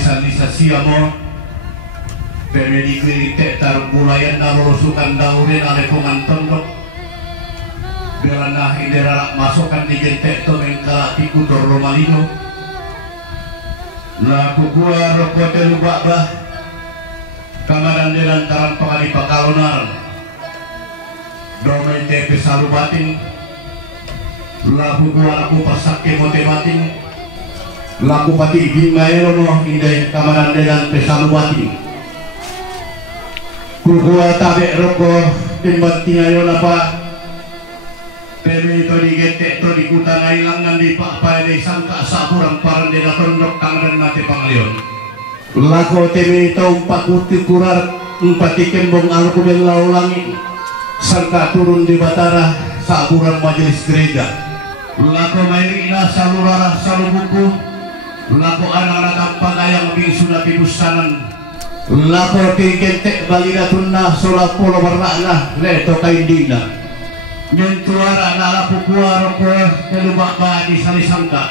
Lisa mo pemedi tar bulayan na lurusukan daurin ale pumantondok biar nah indera masukkan di gente to mengkalati kutor romalino laku gua rokote lubabah kamaran de lantaran pakali pakalonar domai tepe salu batin laku gua aku pasake mote batin laku pati bimaero no inde kamaran de lan pesalu batin gua tabe roko timbanting ayo napa pero ito di gente to di kutana ilangan di pakpay di sangka sapurang parang di natondok kamaran mati pangalion lako temi ito pakuti kurar empatikan alko del laulangi sangka turun di batara sapurang majelis gereja lako mairina salurara salubuku lako anak-anak kampang ayang maging sunati busanan lako tingkentek balina tunna sola polo warna leto kaindina nyentuara nala pukuar ko kelubak ba di salisangka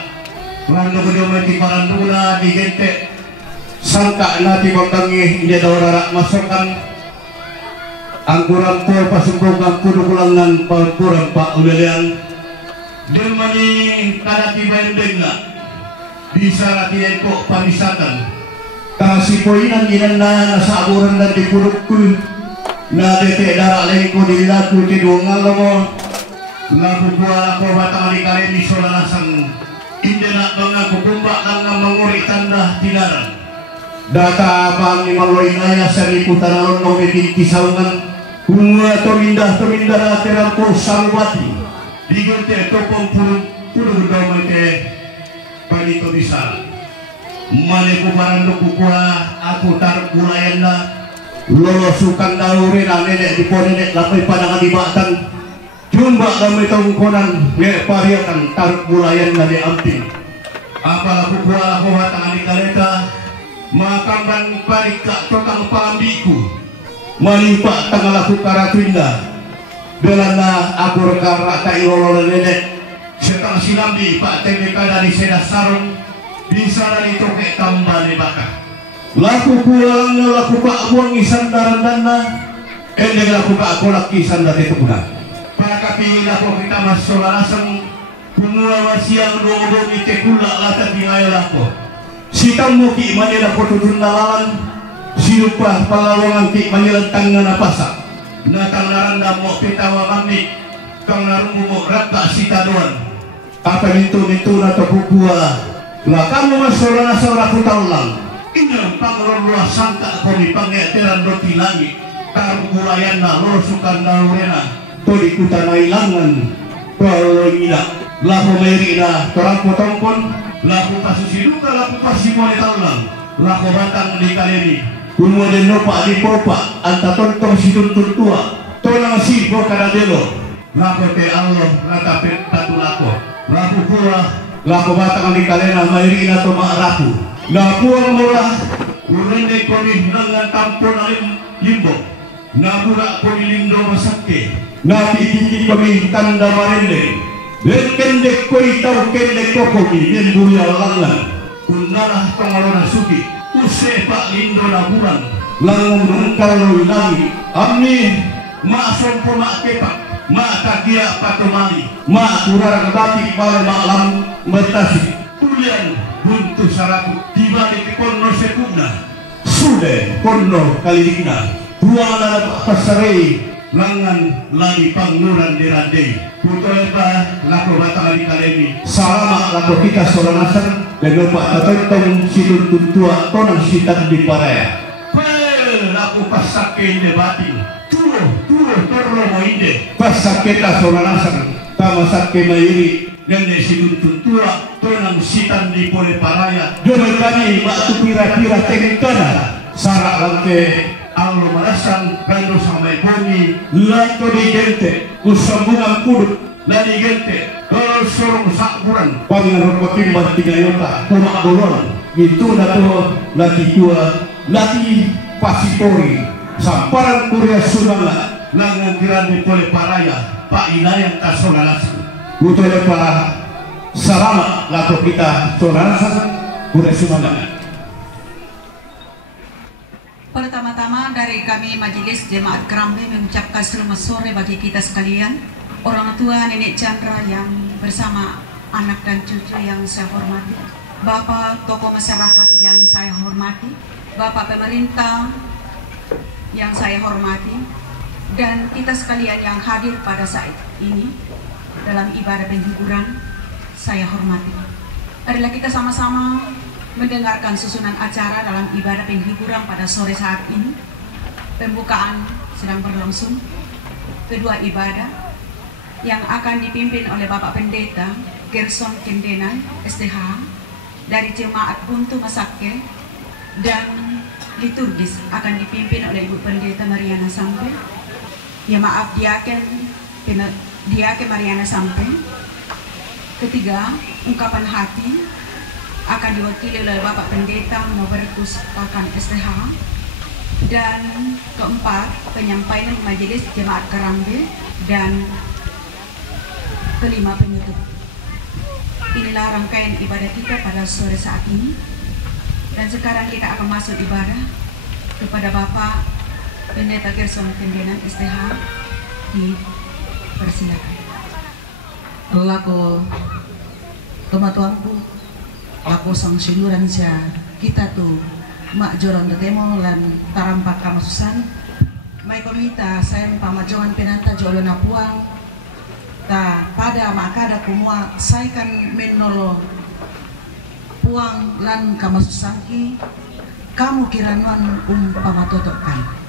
rando ko mati paranduna di gente sangka nati bakangi ide dawara masokan angkuran ko pasungkong kudu kulangan kurang pak ulelean demani kadati bendengna bisa rati ko pamisakan kasih poinan inan na saburan dan dipurukku na dete darah lengko di laku tidungan lomo laku gua ako batang di kali di solanasang indena mengaku kumbak lang menguri tanda tinaran data bang ni maloinaya sa liputan alon no medin kisaungan gua tomindah terang ko salwati digente topong puluh damai te palito bisa mane ko barando kukua aku tar kulayan na lolosukan daurin ang nenek di ponenek lapay panang adibatan jumba kami tongkonan nge pariakan taruh bulayan na di amping apalah kukuha ako batang adikaleta makamban parika tokang palambiku malimpa tangalaku karatwinda belana agur karata ilolol nenek setang silambi pak TBK dari seda sarung bisa dari toke tambah di bakar laku pulang laku pak buang isan darandana endeng laku pak kolak isan dari tubuhan para kapil laku kita masuk langsung pemua wasiang dong ite kulak lata tinggal laku si tamu ki manila ko tutun nalalan si lupa palawangan ki manila tangan napasa natang naranda mo pitawa mami kang narungu mo rata si taduan apa itu na to kukua lah kamu masuk laku taulang inang panglon luas sangka koni pangeteran roti langit taruh bulayan na losukan na lurena to di kutana ilangan kalau ina laku merina torang potongkon laku pasusiduka laku pasimone taulang laku batang di kaleni kemudian nopa di popa anta tontong si tuntun tua tolang si bokada delo laku te Allah ratapet tatu laku pula laku batang di kalena merina to maarapu na puang mula urende koni nangan tampon alim limbo na pura koni lindo masake na titiki kami tanda marende ben kendek koi tau kendek kokomi yen buya langan kunarah pangalona suki use pak lindo na bulan langung nungkalo ilangi amni ma sompo ma kepak ma takia patomali ma kurara kabati pale ma lam metasi tulian buntu saratu dibalik kono sekunda sudah kono kalilina dua lala pasare langan lagi pangnuran dirande putoeba lako batang di kalemi salama lako kita soranasan dan lupa tatong situn tua tonang sitan di paraya lako pasake de batin tuo torlo mo inde pasake ta soranasan tama sakke mairi nende sinutun tua tonang sitan di pole paraya jodoh kami batu pira-pira tengkana sarak lante allo marasan gando sampai bumi lato di gente usambungan kudut lani gente kalau sorong sakburan pangaruh ketimbang tiga yota kumak bolon itu dato lati tua lati pasipori samparan kuria sunala langukiran di pole paraya pak inayang kasonalasan butuh para salama lato kita toleransi kuda sumanda Pertama-tama dari kami Majelis Jemaat Kerambe mengucapkan selamat sore bagi kita sekalian. Orang tua Nenek Chandra yang bersama anak dan cucu yang saya hormati, Bapak tokoh masyarakat yang saya hormati, Bapak pemerintah yang saya hormati, dan kita sekalian yang hadir pada saat ini dalam ibadah penghiburan saya hormati. Adalah kita sama-sama mendengarkan susunan acara dalam ibadah penghiburan pada sore saat ini. Pembukaan sedang berlangsung. Kedua ibadah yang akan dipimpin oleh Bapak Pendeta Gerson Kendenan STH dari Jemaat Buntu Masake, dan liturgis akan dipimpin oleh Ibu Pendeta Mariana Sampe. Ya maaf, Diaken Mariana Sampe. Ketiga, ungkapan hati akan diwakili oleh Bapak Pendeta Nobertus Pakan STH. Dan keempat, penyampaian Majelis Jemaat Kerambe, dan kelima, penutup. Inilah rangkaian ibadah kita pada sore saat ini. Dan sekarang kita akan masuk ibadah kepada Bapak Pendeta Gerson Kendenan STH. Dipersilakan. Laku tuanku, laku sang siluran sia kita tuh mak joran detemo lan tarampak kamasusan mai komita saya pamajongan penanta jolo na puang ta pada makada kumua saya kan menolo puang lan kamasusanki kamu kiranuan pamatotokan.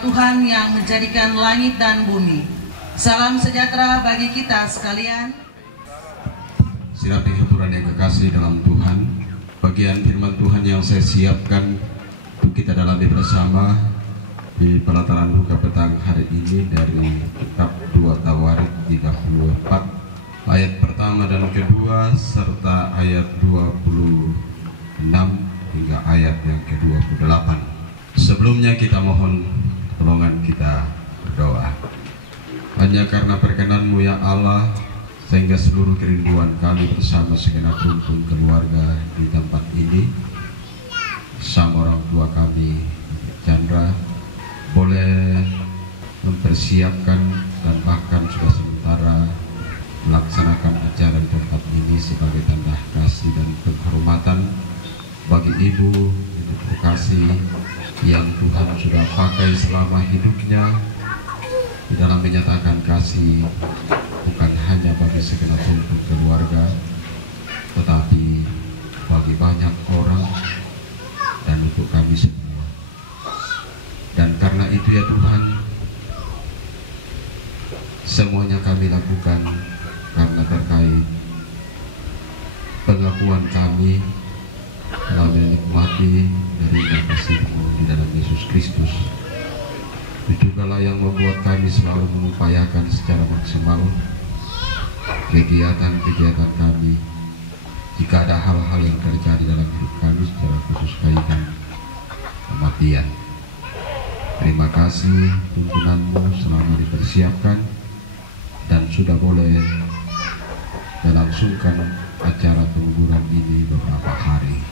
Tuhan yang menjadikan langit dan bumi. Salam sejahtera bagi kita sekalian. Sirap penghiburan yang kekasih dalam Tuhan, bagian firman Tuhan yang saya siapkan untuk kita dalami bersama di pelataran buka petang hari ini dari kitab 2 Tawarik 34 ayat pertama dan kedua serta ayat 26 hingga ayat yang ke-28. Sebelumnya kita mohon tolongan kita berdoa. Hanya karena perkenan-Mu ya Allah, sehingga seluruh kerinduan kami bersama segenap rumpun keluarga di tempat ini, sama orang tua kami Chandra, boleh mempersiapkan dan bahkan sudah sementara melaksanakan acara di tempat ini sebagai tanda kasih dan penghormatan bagi Ibu kasih yang Tuhan sudah pakai selama hidupnya di dalam menyatakan kasih bukan hanya bagi segenap rumpun keluarga, tetapi bagi banyak orang dan untuk kami semua. Dan karena itu ya Tuhan, semuanya kami lakukan karena terkait pengakuan kami dalam menikmati dari kasih-Mu di dalam Yesus Kristus. Itu jugalah yang membuat kami selalu mengupayakan secara maksimal kegiatan-kegiatan kami jika ada hal-hal yang terjadi dalam hidup kami secara khusus kaitan kematian. Terima kasih tuntunan-Mu selama dipersiapkan dan sudah boleh melangsungkan acara penguburan ini beberapa hari.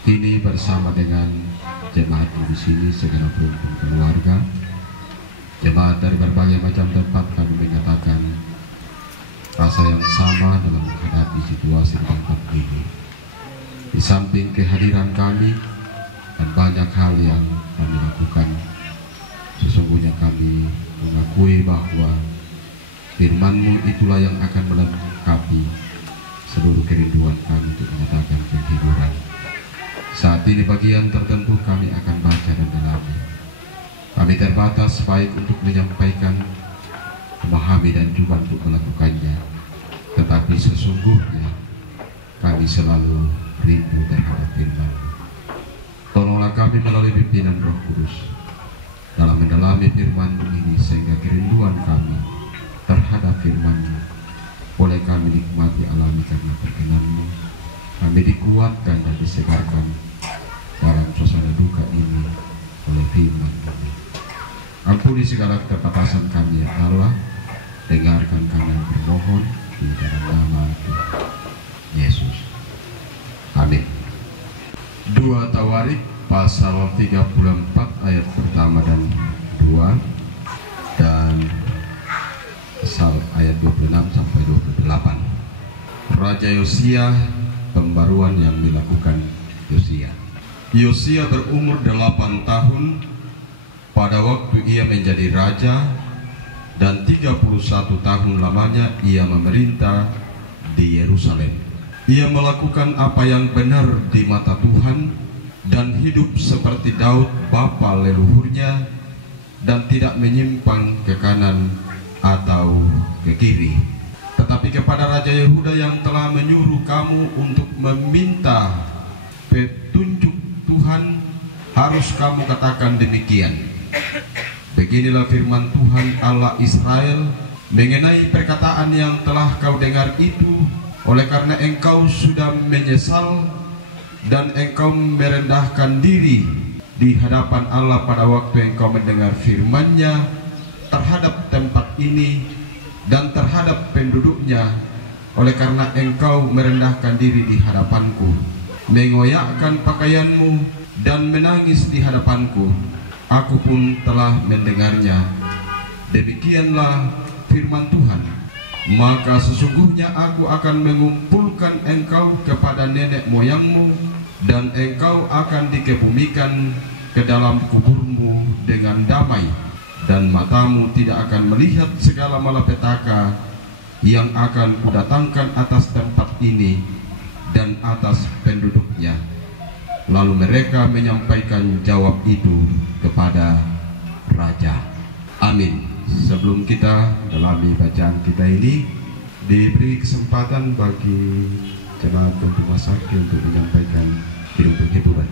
Ini bersama dengan jemaat di sini segenap rumpun keluarga Jemaat dari berbagai macam tempat kami menyatakan rasa yang sama dalam menghadapi situasi tempat ini. Di samping kehadiran kami dan banyak hal yang kami lakukan, sesungguhnya kami mengakui bahwa firman-Mu itulah yang akan melengkapi seluruh kerinduan kami untuk menyatakan penghiburan. Saat ini bagian tertentu kami akan baca dan dalami. Kami terbatas baik untuk menyampaikan, memahami dan juga untuk melakukannya. Tetapi sesungguhnya kami selalu rindu terhadap firman. Tolonglah kami melalui pimpinan Roh Kudus dalam mendalami firman ini, sehingga kerinduan kami terhadap firman-Mu boleh kami nikmati alami karena perkenan-Mu. Kami dikuatkan dan disegarkan dalam suasana duka ini oleh firman ini. Ampuni segala keterbatasan kami ya Allah. Dengarkan kami bermohon di dalam nama Tuhan Yesus. Amin. 2 Tawarik pasal 34 ayat pertama dan 2 dan pasal ayat 26 sampai 28. Raja Yosia, pembaruan yang dilakukan Yosia. Yosia berumur 8 tahun pada waktu ia menjadi raja, dan 31 tahun lamanya ia memerintah di Yerusalem. Ia melakukan apa yang benar di mata Tuhan dan hidup seperti Daud bapa leluhurnya, dan tidak menyimpang ke kanan atau ke kiri. Tetapi kepada Raja Yehuda yang telah menyuruh kamu untuk meminta petunjuk Tuhan, harus kamu katakan demikian: Beginilah firman Tuhan Allah Israel mengenai perkataan yang telah kau dengar itu, oleh karena engkau sudah menyesal dan engkau merendahkan diri di hadapan Allah pada waktu engkau mendengar firman-Nya terhadap tempat ini dan terhadap penduduknya, oleh karena engkau merendahkan diri di hadapanku, mengoyakkan pakaianmu dan menangis di hadapanku. Aku pun telah mendengarnya. Demikianlah firman Tuhan. Maka sesungguhnya aku akan mengumpulkan engkau kepada nenek moyangmu, dan engkau akan dikebumikan ke dalam kuburmu dengan damai, dan matamu tidak akan melihat segala malapetaka yang akan kudatangkan atas tempat ini dan atas penduduknya. Lalu mereka menyampaikan jawab itu kepada raja. Amin. Sebelum kita dalami bacaan kita ini, diberi kesempatan bagi jemaat Tumpah Sakti untuk menyampaikan hidup penghiburan.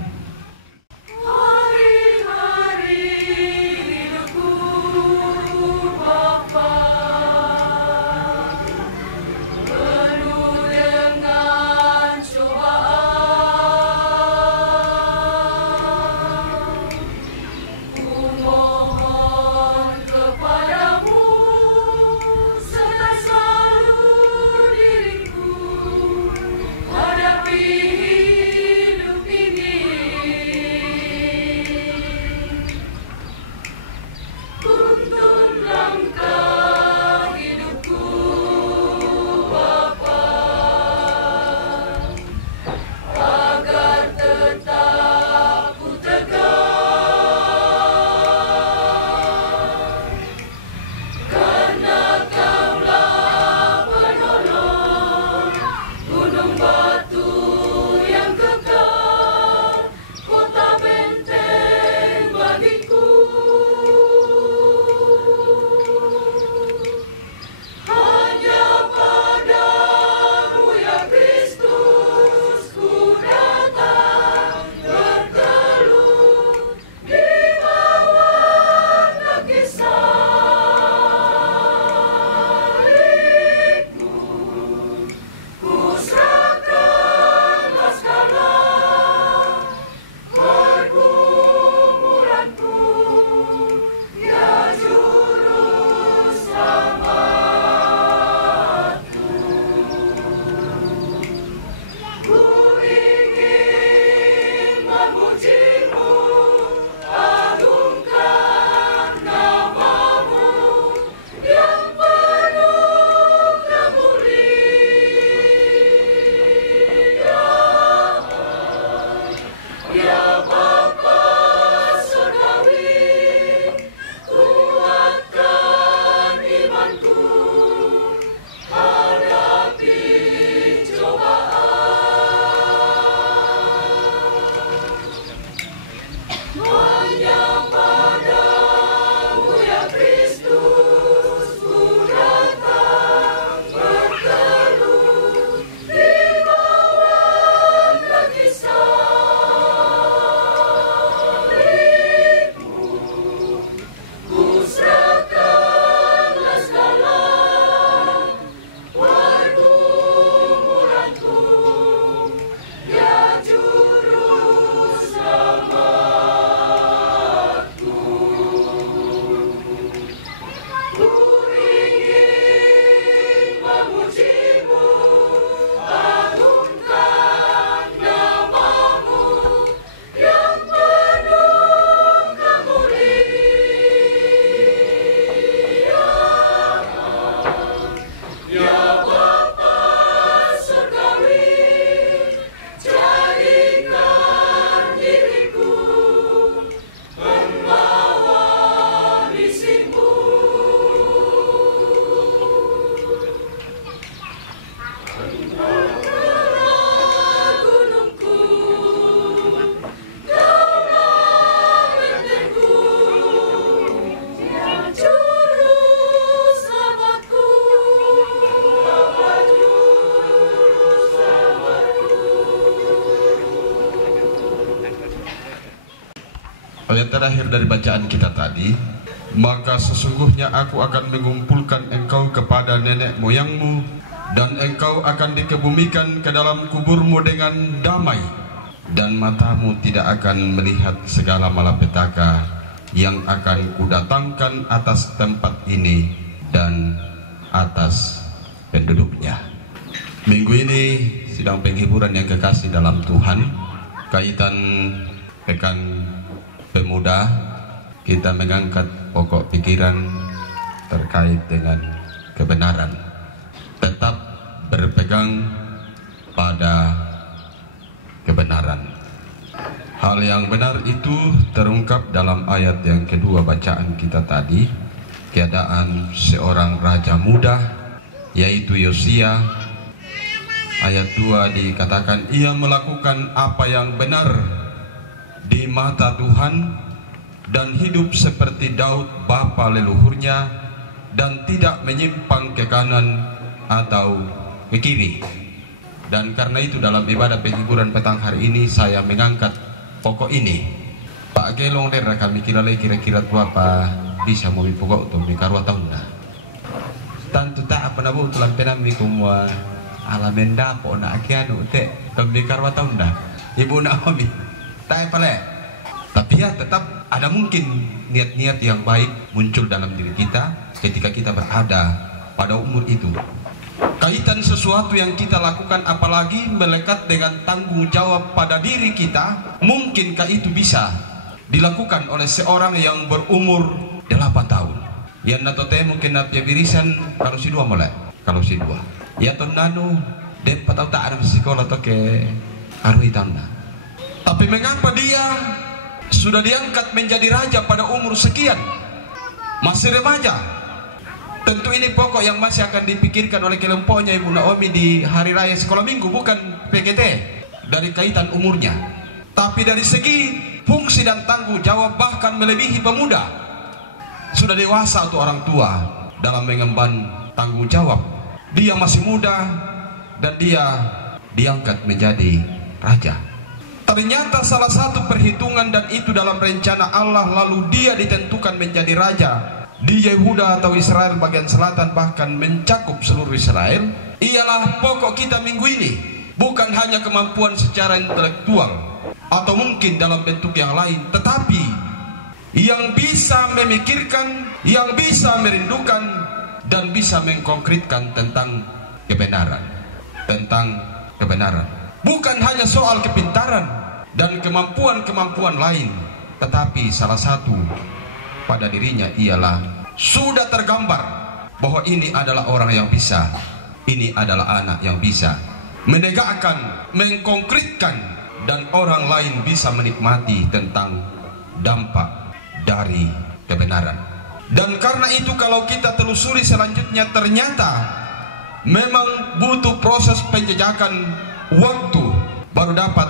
Hadapi hidup ini Ayat terakhir dari bacaan kita tadi, maka sesungguhnya aku akan mengumpulkan engkau kepada nenek moyangmu, dan engkau akan dikebumikan ke dalam kuburmu dengan damai, dan matamu tidak akan melihat segala malapetaka yang akan kudatangkan atas tempat ini dan atas penduduknya. Minggu ini sidang penghiburan yang kekasih dalam Tuhan, kaitan pekan pemuda, kita mengangkat pokok pikiran terkait dengan kebenaran. Tetap berpegang pada kebenaran. Hal yang benar itu terungkap dalam ayat yang kedua bacaan kita tadi, keadaan seorang raja muda, yaitu Yosia. Ayat 2 dikatakan, ia melakukan apa yang benar di mata Tuhan dan hidup seperti Daud bapa leluhurnya, dan tidak menyimpang ke kanan atau ke kiri. Dan karena itu dalam ibadah penghiburan petang hari ini saya mengangkat pokok ini. Pak Gelong der kami kira-kira apa bisa mau pokok untuk mikarwa tahun dah. Tantu tak apa nabu tulan penami kumwa alamenda po na akianu te mikarwa tahun dah. Ibu Naomi tak apa le. Tapi ya tetap ada mungkin niat-niat yang baik muncul dalam diri kita ketika kita berada pada umur itu. Kaitan sesuatu yang kita lakukan, apalagi melekat dengan tanggung jawab pada diri kita, mungkinkah itu bisa dilakukan oleh seorang yang berumur 8 tahun? Yang natote mungkin napya birisan kalau si 2 mulai, kalau si 2. Ya ton nanu dep patau tak ada sekolah to ke arwi tahun. Tapi mengapa dia sudah diangkat menjadi raja pada umur sekian, masih remaja? Tentu ini pokok yang masih akan dipikirkan oleh kelompoknya Ibu Naomi di hari raya sekolah minggu, bukan PGT dari kaitan umurnya, tapi dari segi fungsi dan tanggung jawab, bahkan melebihi pemuda. Sudah dewasa untuk orang tua dalam mengemban tanggung jawab. Dia masih muda dan dia diangkat menjadi raja. Ternyata salah satu perhitungan, dan itu dalam rencana Allah, lalu dia ditentukan menjadi raja di Yehuda atau Israel bagian selatan, bahkan mencakup seluruh Israel. Ialah pokok kita minggu ini, bukan hanya kemampuan secara intelektual atau mungkin dalam bentuk yang lain, tetapi yang bisa memikirkan, yang bisa merindukan, dan bisa mengkonkretkan tentang kebenaran. Tentang kebenaran, bukan hanya soal kepintaran dan kemampuan-kemampuan lain, tetapi salah satu pada dirinya ialah sudah tergambar bahwa ini adalah orang yang bisa, ini adalah anak yang bisa menegakkan, mengkonkretkan, dan orang lain bisa menikmati tentang dampak dari kebenaran. Dan karena itu kalau kita telusuri selanjutnya, ternyata memang butuh proses penjejakan waktu baru dapat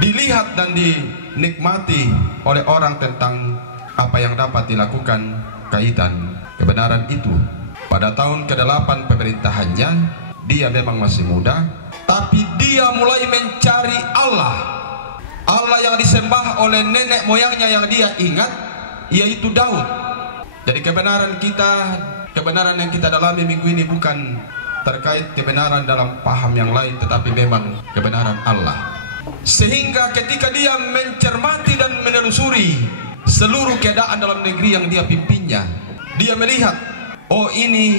dilihat dan dinikmati oleh orang tentang apa yang dapat dilakukan kaitan kebenaran itu. Pada tahun ke-8 pemerintahannya, dia memang masih muda, tapi dia mulai mencari Allah. Allah yang disembah oleh nenek moyangnya yang dia ingat, yaitu Daud. Jadi kebenaran kita, kebenaran yang kita dalami minggu ini bukan terkait kebenaran dalam paham yang lain, tetapi memang kebenaran Allah. Sehingga ketika dia mencermati dan menelusuri seluruh keadaan dalam negeri yang dia pimpinnya, dia melihat, oh ini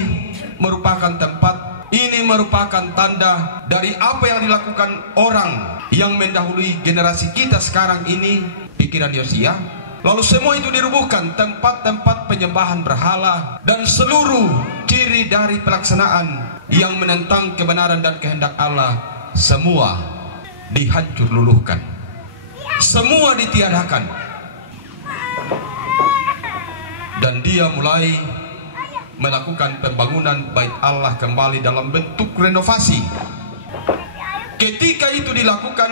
merupakan tempat, ini merupakan tanda dari apa yang dilakukan orang yang mendahului generasi kita sekarang ini, pikiran Yosia. Lalu semua itu dirubuhkan, tempat-tempat penyembahan berhala dan seluruh ciri dari pelaksanaan yang menentang kebenaran dan kehendak Allah, semua dihancur luluhkan, semua ditiadakan. Dan dia mulai melakukan pembangunan bait Allah kembali dalam bentuk renovasi. Ketika itu dilakukan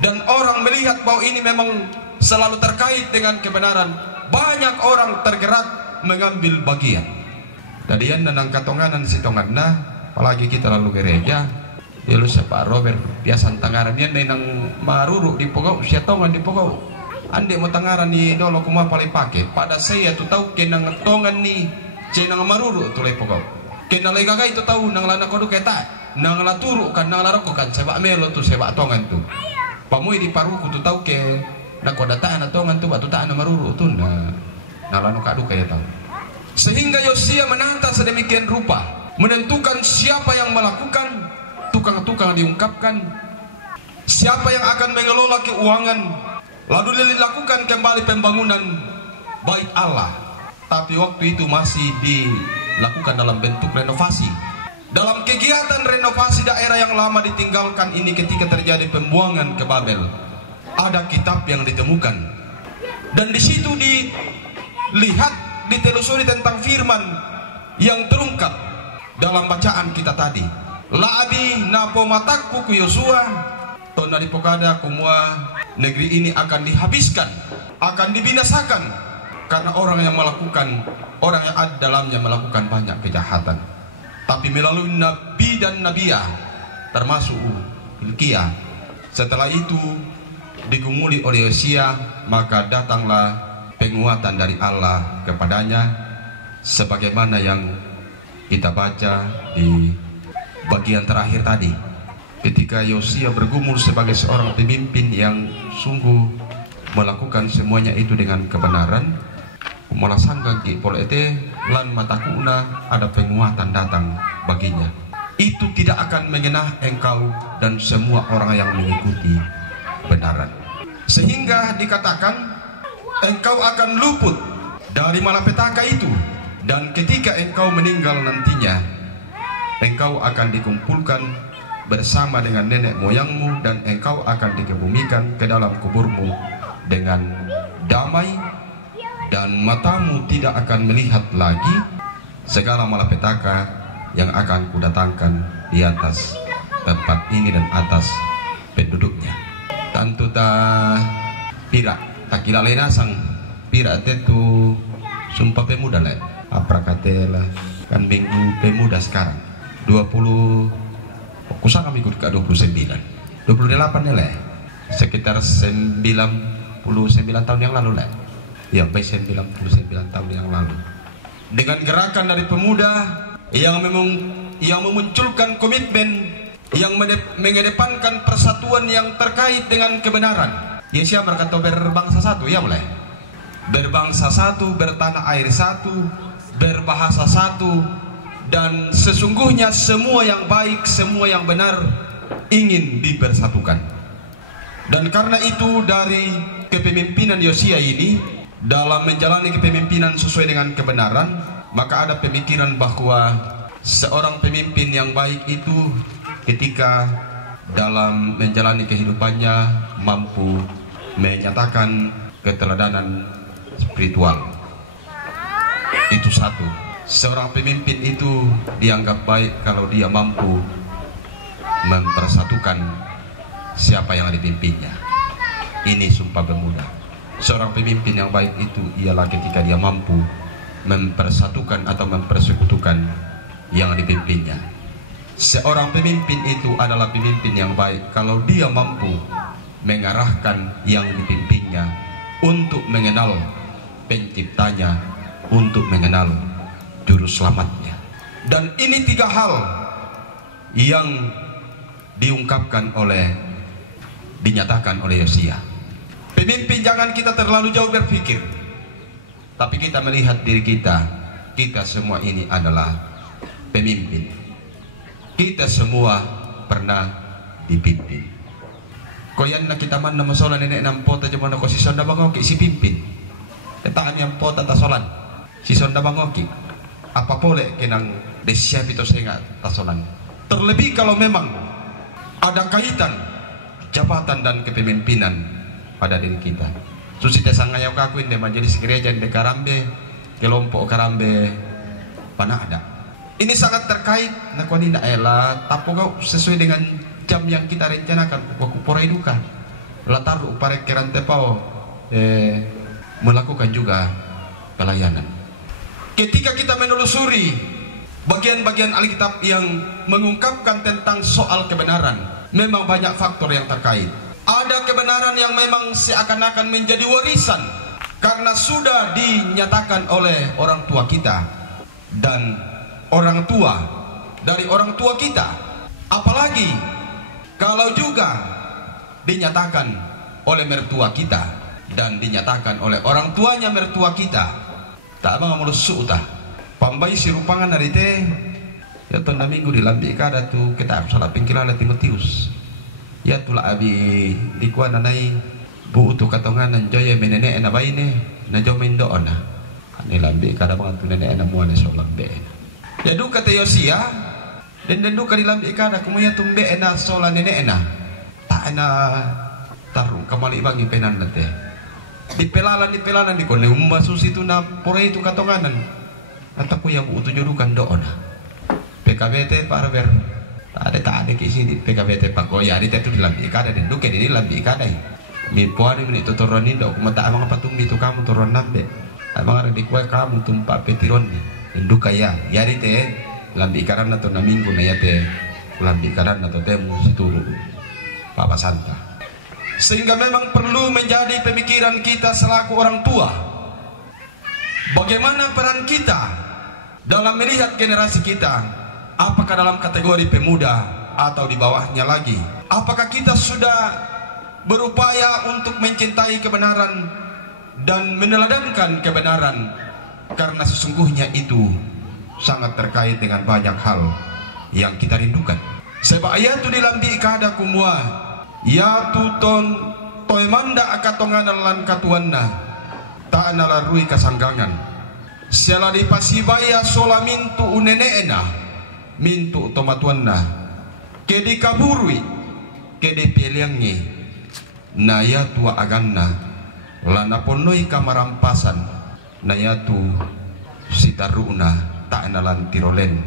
dan orang melihat bahwa ini memang selalu terkait dengan kebenaran, banyak orang tergerak mengambil bagian. Tadian nanang katonganan si tonganna, apalagi kita lalu gereja, dia lu Pak Robert biasa tangaran dia nang maruru di pokok, siya tongan di pokok. ande mo tangaran ni dolo kuma pale pake pada saya tu tahu kenang tongan ni cenang maruru tu le pokok kenang le gagai tu tahu nang lana kodu keta nang la turu kan nang la roko kan sebak melo tu sebak tongan tu pamui di paruku tu tahu ke nak koda tahan tongan tu batu tahan maruru tu na lano kadu kaya tahu sehingga Yosia menata sedemikian rupa menentukan siapa yang melakukan tukang-tukang diungkapkan siapa yang akan mengelola keuangan lalu dilakukan kembali pembangunan bait Allah tapi waktu itu masih dilakukan dalam bentuk renovasi dalam kegiatan renovasi daerah yang lama ditinggalkan ini ketika terjadi pembuangan ke Babel ada kitab yang ditemukan dan di situ dilihat ditelusuri tentang firman yang terungkap dalam bacaan kita tadi laabi napo matakku ku Yosua tona di pokada kumua negeri ini akan dihabiskan akan dibinasakan karena orang yang ada dalamnya melakukan banyak kejahatan tapi melalui nabi dan nabiah termasuk Hilkiah setelah itu digumuli oleh Yosia maka datanglah penguatan dari Allah kepadanya sebagaimana yang kita baca di bagian terakhir tadi ketika Yosia bergumul sebagai seorang pemimpin yang sungguh melakukan semuanya itu dengan kebenaran malah sanggagi polete lan matakuna ada penguatan datang baginya itu tidak akan mengenah engkau dan semua orang yang mengikuti kebenaran sehingga dikatakan engkau akan luput dari malapetaka itu dan ketika engkau meninggal nantinya engkau akan dikumpulkan bersama dengan nenek moyangmu dan engkau akan dikebumikan ke dalam kuburmu dengan damai dan matamu tidak akan melihat lagi segala malapetaka yang akan kudatangkan di atas tempat ini dan atas penduduknya tantu ta pira tak kira lena sang pira tetu sumpah pemuda le aprakatela kan minggu pemuda sekarang 20 kusang kami ikut ke 29 28 le sekitar 99 tahun yang lalu le ya baik 99 tahun yang lalu dengan gerakan dari pemuda yang memunculkan komitmen yang mengedepankan persatuan yang terkait dengan kebenaran. Yesus berkata berbangsa satu, ya boleh. Berbangsa satu, bertanah air satu, berbahasa satu, dan sesungguhnya semua yang baik, semua yang benar ingin dipersatukan. Dan karena itu dari kepemimpinan Yosia ini dalam menjalani kepemimpinan sesuai dengan kebenaran, maka ada pemikiran bahwa seorang pemimpin yang baik itu ketika dalam menjalani kehidupannya mampu menyatakan keteladanan spiritual. Itu satu. Seorang pemimpin itu dianggap baik kalau dia mampu mempersatukan siapa yang dipimpinnya. Ini sumpah pemuda. Seorang pemimpin yang baik itu ialah ketika dia mampu mempersatukan atau mempersekutukan yang dipimpinnya. Seorang pemimpin itu adalah pemimpin yang baik kalau dia mampu mengarahkan yang dipimpinnya untuk mengenal penciptanya, untuk mengenal juru selamatnya. Dan ini tiga hal yang dinyatakan oleh Yosia. Pemimpin jangan kita terlalu jauh berpikir, tapi kita melihat diri kita semua ini adalah pemimpin. Kita semua pernah dipimpin. Koyan na kita man na masolan nenek nampota jaman ako si sonda bangoki si pimpin. Ketaan yang pota tasolan. Si sonda bangoki. Apa boleh kenang desya pito sengat tasolan. Terlebih kalau memang ada kaitan jabatan dan kepemimpinan pada diri kita. Susi desa ngayaw kakuin de majelis gereja de Karambe, kelompok Karambe Panada. Ini sangat terkait nakwani daela tapo kau sesuai dengan jam yang kita rencanakan kuporai duka. Latar upare kerante pau melakukan juga pelayanan. Ketika kita menelusuri bagian-bagian Alkitab yang mengungkapkan tentang soal kebenaran, memang banyak faktor yang terkait. ada kebenaran yang memang seakan-akan menjadi warisan karena sudah dinyatakan oleh orang tua kita dan orang tua dari orang tua kita. Apalagi kalau juga dinyatakan oleh mertua kita dan dinyatakan oleh orang tuanya mertua kita. Tak abang mulus suuta pambai sirupangan dari teh ya tuh minggu di lambi kada tu kita salah pingkilan ada Timotius ya tulah abi di kuana nai bu tu katongan nan joye menene na baine na jomin doona ani lambi kada bang tu nene na muane so lambe ya du kata Yosia dan duka di lambi kada kumuya tumbe na sola nene na tak na taruh kamali bagi penan nate di pelalan di kone umba susi tu na pore itu katonganan ataku yang bu tu jodukan doona PKBT para ber tak ada kisi di PKBT pak goya di tetu di lambi kada dan duke di lambi kada mi puari menit tu turunin dok mata abang apa tumbi tu kamu turun nabe abang ada di kue kamu tumpak petiron ni dan duka ya di teh lambi karana tu na minggu na ya teh lambi karana tu temu situ Papa Santa. Sehingga memang perlu menjadi pemikiran kita selaku orang tua bagaimana peran kita dalam melihat generasi kita. Apakah dalam kategori pemuda atau di bawahnya lagi? Apakah kita sudah berupaya untuk mencintai kebenaran dan meneladankan kebenaran? Karena sesungguhnya itu sangat terkait dengan banyak hal yang kita rindukan. Sebab ayat itu dilambi kada kumua ya tuton toemanda akatonganan lan katuanna tak nalarui kasanggangan sela dipasibaya sola mintu uneneena mintu tomatuanna kedi kaburui kedi peliangi naya tua aganna lana ponoi kamarampasan naya tu sitaruna tak nalan tirolen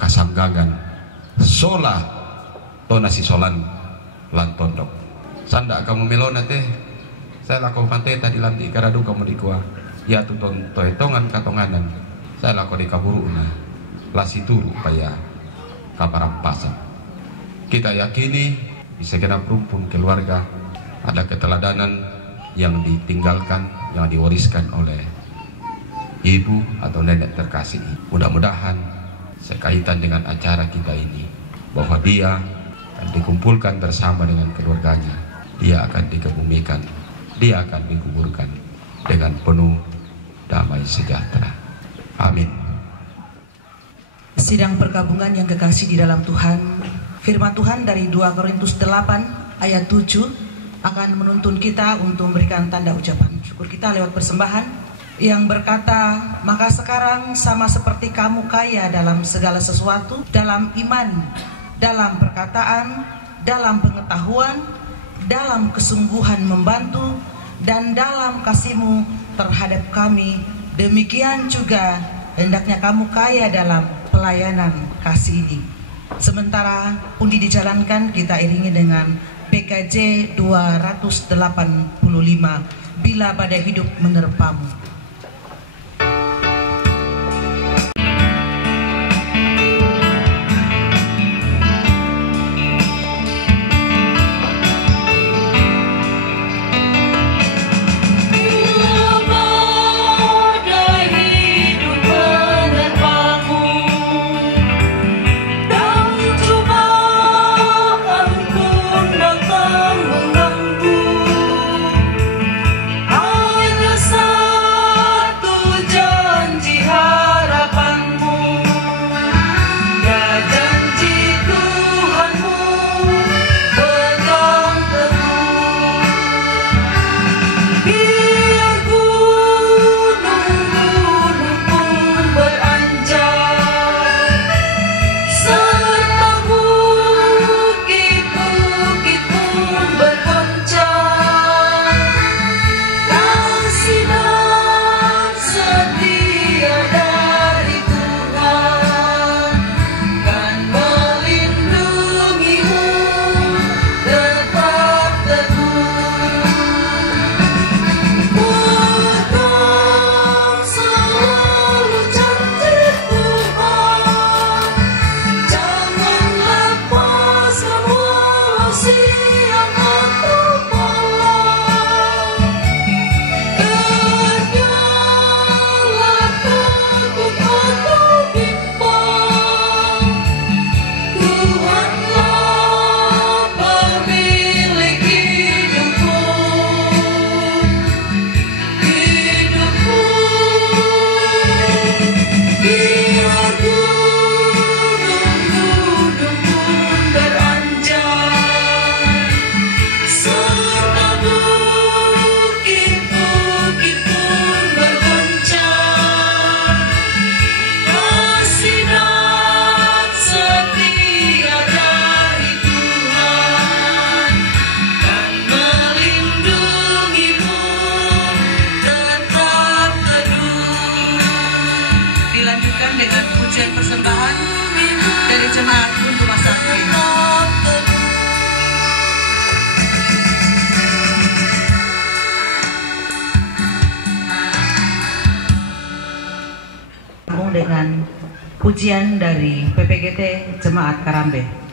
kasanggangan sola tona si solan lan tondok sanda kamu melona teh saya lakukan pantai tadi lanti karadu kamu dikua ya tu tongan katonganan saya lakukan di kaburuna lasi turu upaya kaparampasan. Kita yakini di segenap rumpun keluarga ada keteladanan yang ditinggalkan, yang diwariskan oleh ibu atau nenek terkasih. Mudah-mudahan sekaitan dengan acara kita ini bahwa dia akan dikumpulkan bersama dengan keluarganya, dia akan dikebumikan, dia akan dikuburkan dengan penuh damai sejahtera. Amin. Sidang perkabungan yang kekasih di dalam Tuhan, firman Tuhan dari 2 Korintus 8 ayat 7 akan menuntun kita untuk memberikan tanda ucapan syukur kita lewat persembahan yang berkata, maka sekarang sama seperti kamu kaya dalam segala sesuatu, dalam iman, dalam perkataan, dalam pengetahuan, dalam kesungguhan membantu, dan dalam kasihmu terhadap kami, demikian juga hendaknya kamu kaya dalam pelayanan kasih ini. Sementara undi dijalankan, kita iringi dengan PKJ 285, bila badai hidup menerpamu. Hanya pujian dari PPGT Jemaat Karambe.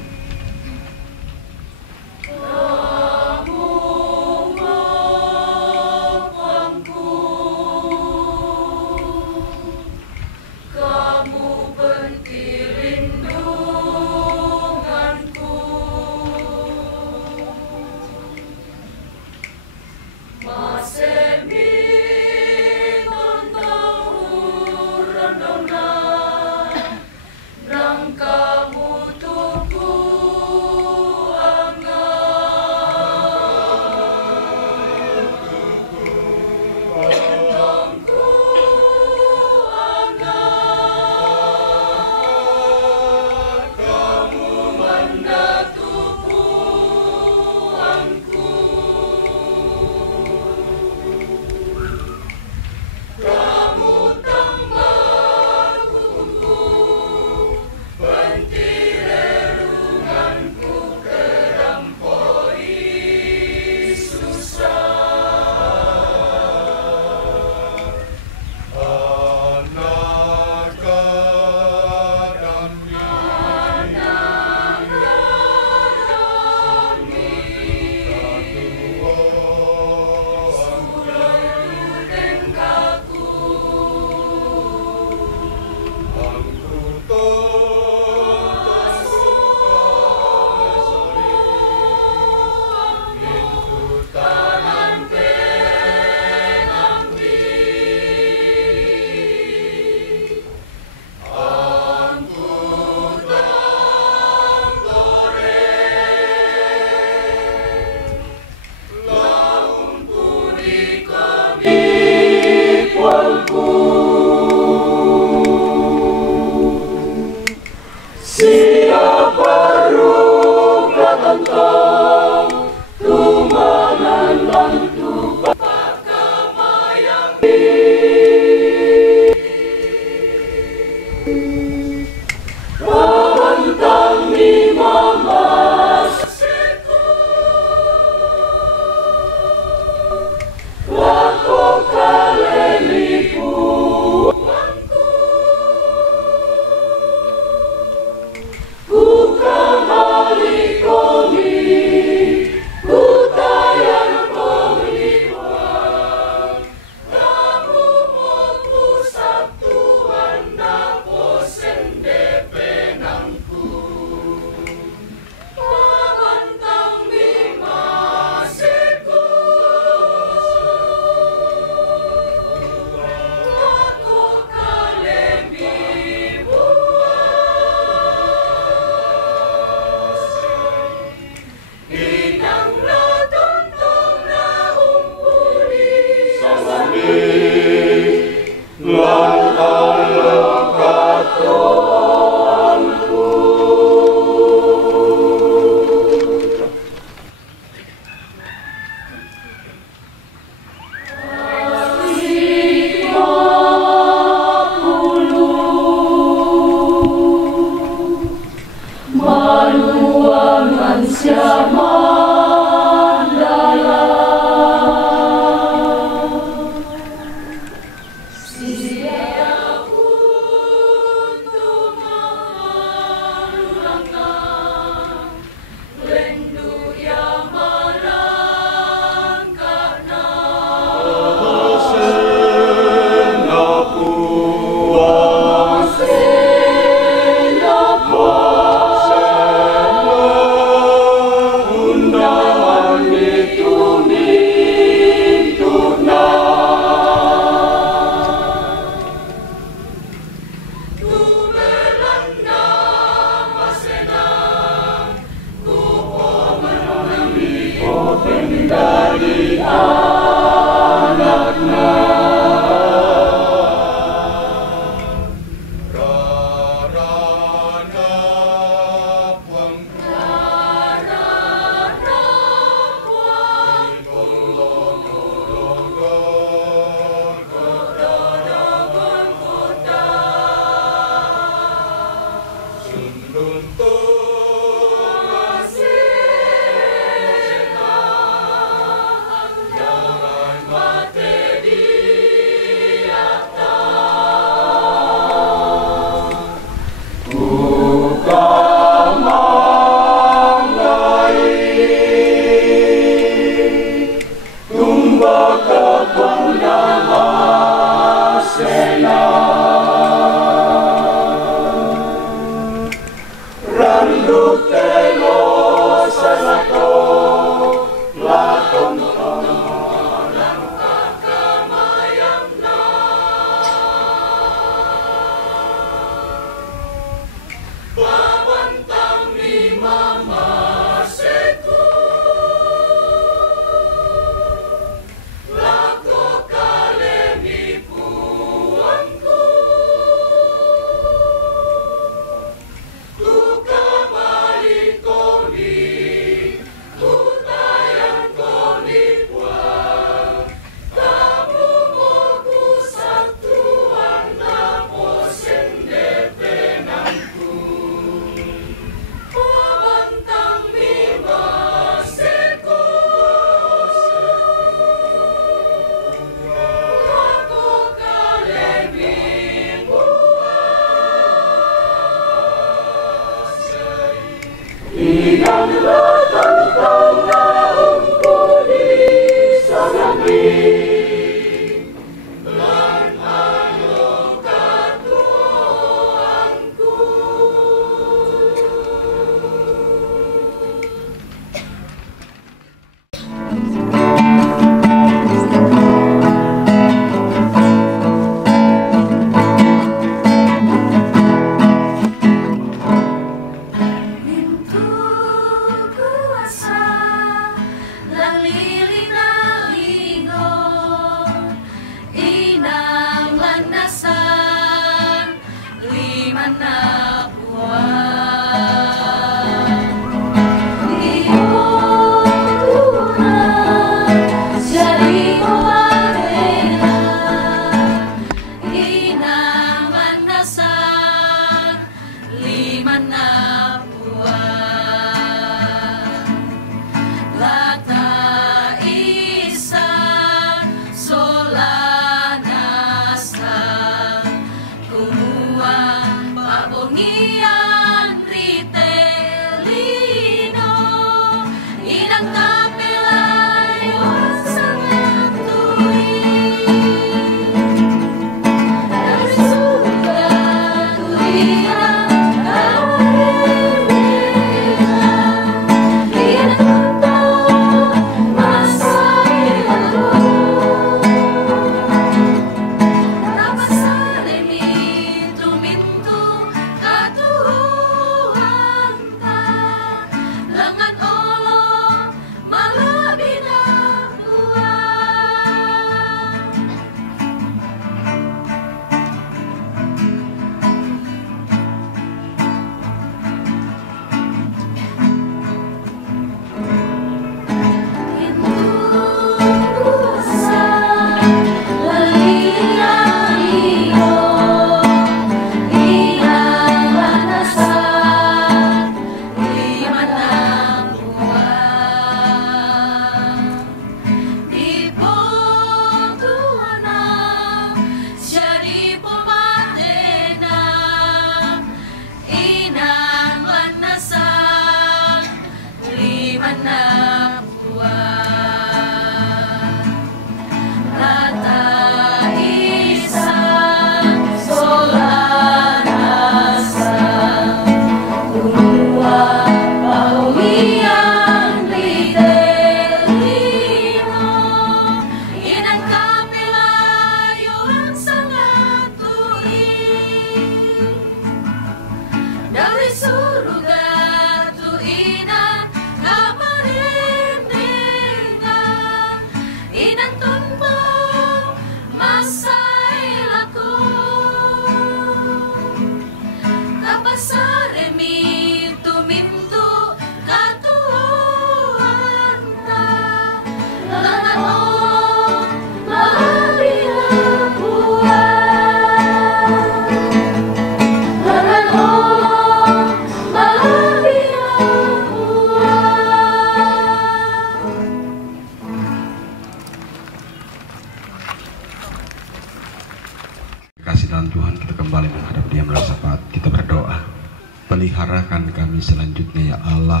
percayakan kami selanjutnya ya Allah,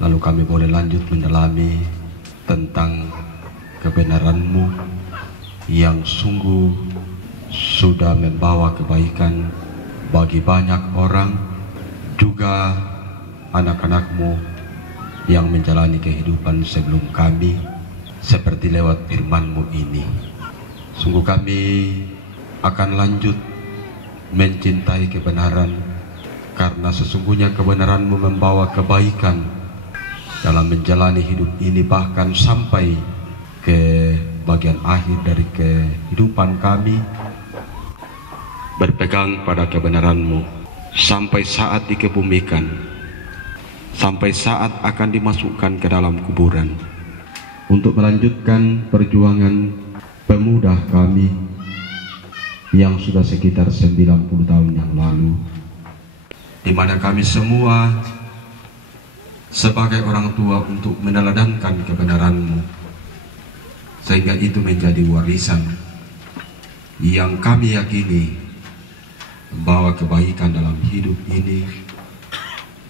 lalu kami boleh lanjut mendalami tentang kebenaran-Mu yang sungguh sudah membawa kebaikan bagi banyak orang, juga anak-anak-Mu yang menjalani kehidupan sebelum kami, seperti lewat firman-Mu ini. Sungguh kami akan lanjut mencintai kebenaran, karena sesungguhnya kebenaran-Mu membawa kebaikan dalam menjalani hidup ini, bahkan sampai ke bagian akhir dari kehidupan kami, berpegang pada kebenaran-Mu sampai saat dikebumikan, sampai saat akan dimasukkan ke dalam kuburan, untuk melanjutkan perjuangan pemuda kami yang sudah sekitar 90 tahun yang lalu, di mana kami semua sebagai orang tua untuk meneladankan kebenaran-Mu, sehingga itu menjadi warisan yang kami yakini membawa kebaikan dalam hidup ini,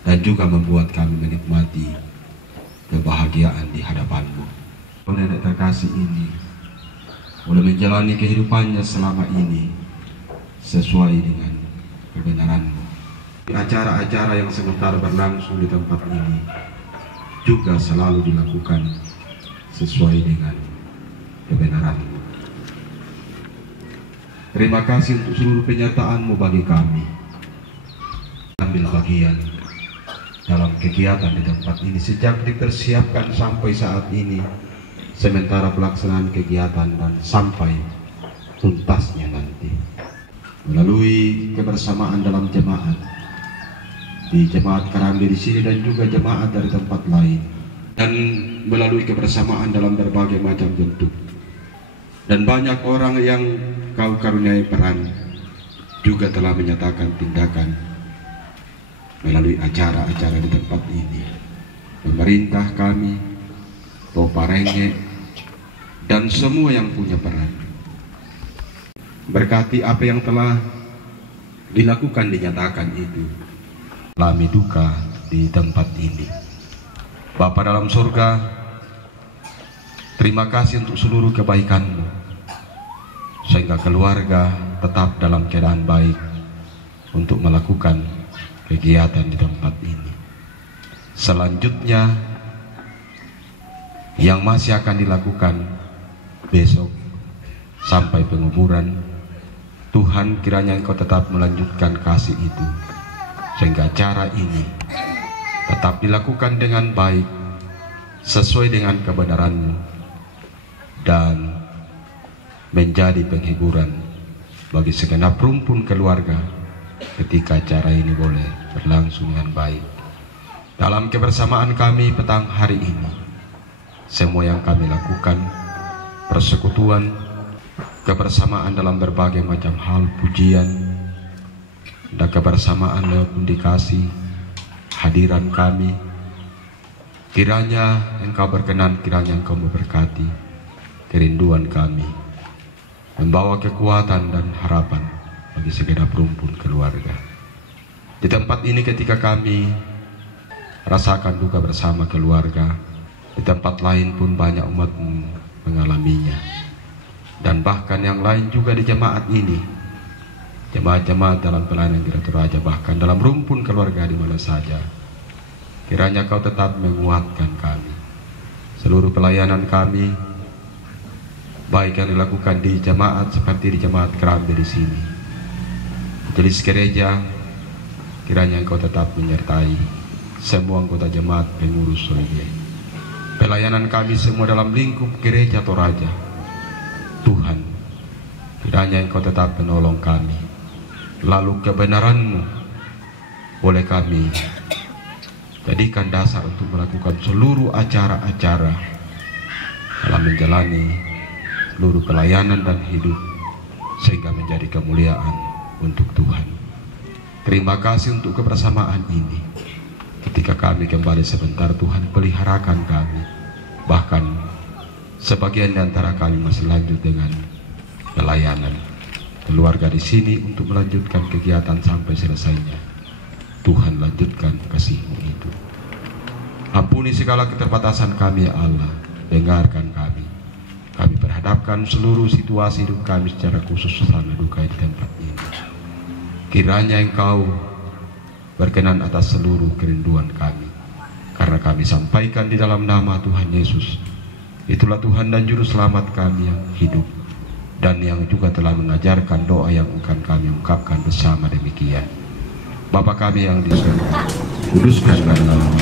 dan juga membuat kami menikmati kebahagiaan di hadapan-Mu. Nenek terkasih ini boleh menjalani kehidupannya selama ini sesuai dengan kebenaran-Mu. Acara-acara yang sementara berlangsung di tempat ini juga selalu dilakukan sesuai dengan kebenaran-Mu. Terima kasih untuk seluruh penyertaan-Mu bagi kami. Ambil bagian dalam kegiatan di tempat ini sejak dipersiapkan sampai saat ini, sementara pelaksanaan kegiatan dan sampai tuntasnya nanti, melalui kebersamaan dalam jemaat, di jemaat Karambe di sini dan juga jemaat dari tempat lain, dan melalui kebersamaan dalam berbagai macam bentuk. Dan banyak orang yang Kau karuniai peran juga telah menyatakan tindakan melalui acara-acara di tempat ini. Pemerintah kami, Poparenge, dan semua yang punya peran. Berkati apa yang telah dilakukan, dinyatakan itu. Alami duka di tempat ini. Bapa dalam surga, terima kasih untuk seluruh kebaikan-Mu, sehingga keluarga tetap dalam keadaan baik untuk melakukan kegiatan di tempat ini. Selanjutnya yang masih akan dilakukan besok sampai penguburan, Tuhan kiranya Engkau tetap melanjutkan kasih itu, sehingga acara ini tetap dilakukan dengan baik sesuai dengan kebenaran-Mu dan menjadi penghiburan bagi segenap rumpun keluarga ketika acara ini boleh berlangsung dengan baik. Dalam kebersamaan kami petang hari ini, semua yang kami lakukan, persekutuan, kebersamaan dalam berbagai macam hal, pujian, dan kebersamaan lewat indikasi hadiran kami, kiranya Engkau berkenan, kiranya Engkau memberkati kerinduan kami, membawa kekuatan dan harapan bagi segenap rumpun keluarga. Di tempat ini ketika kami rasakan duka bersama keluarga, di tempat lain pun banyak umat mengalaminya. Dan bahkan yang lain juga di jemaat ini, jemaat-jemaat dalam pelayanan Gereja Raja, bahkan dalam rumpun keluarga di mana saja, kiranya Kau tetap menguatkan kami. Seluruh pelayanan kami, baik yang dilakukan di jemaat seperti di jemaat Karambe di sini, majelis gereja, kiranya Engkau tetap menyertai semua anggota jemaat pengurus Solide. Pelayanan kami semua dalam lingkup gereja Toraja, Tuhan, kiranya Engkau tetap menolong kami. Lalu kebenaran-Mu boleh kami jadikan dasar untuk melakukan seluruh acara-acara dalam menjalani seluruh pelayanan dan hidup, sehingga menjadi kemuliaan untuk Tuhan. Terima kasih untuk kebersamaan ini. Ketika kami kembali sebentar, Tuhan peliharakan kami. Bahkan sebagian di antara kami masih lanjut dengan pelayanan keluarga di sini untuk melanjutkan kegiatan sampai selesainya Tuhan lanjutkan kasih-Mu itu. Ampuni segala keterbatasan kami ya Allah, dengarkan kami. Kami berhadapkan seluruh situasi hidup kami secara khusus suasana duka di tempat ini. Kiranya Engkau berkenan atas seluruh kerinduan kami, karena kami sampaikan di dalam nama Tuhan Yesus. Itulah Tuhan dan Juru Selamat kami yang hidup, dan yang juga telah mengajarkan doa yang akan kami ungkapkan bersama demikian. Bapa kami yang di surga, kuduskanlah namamu,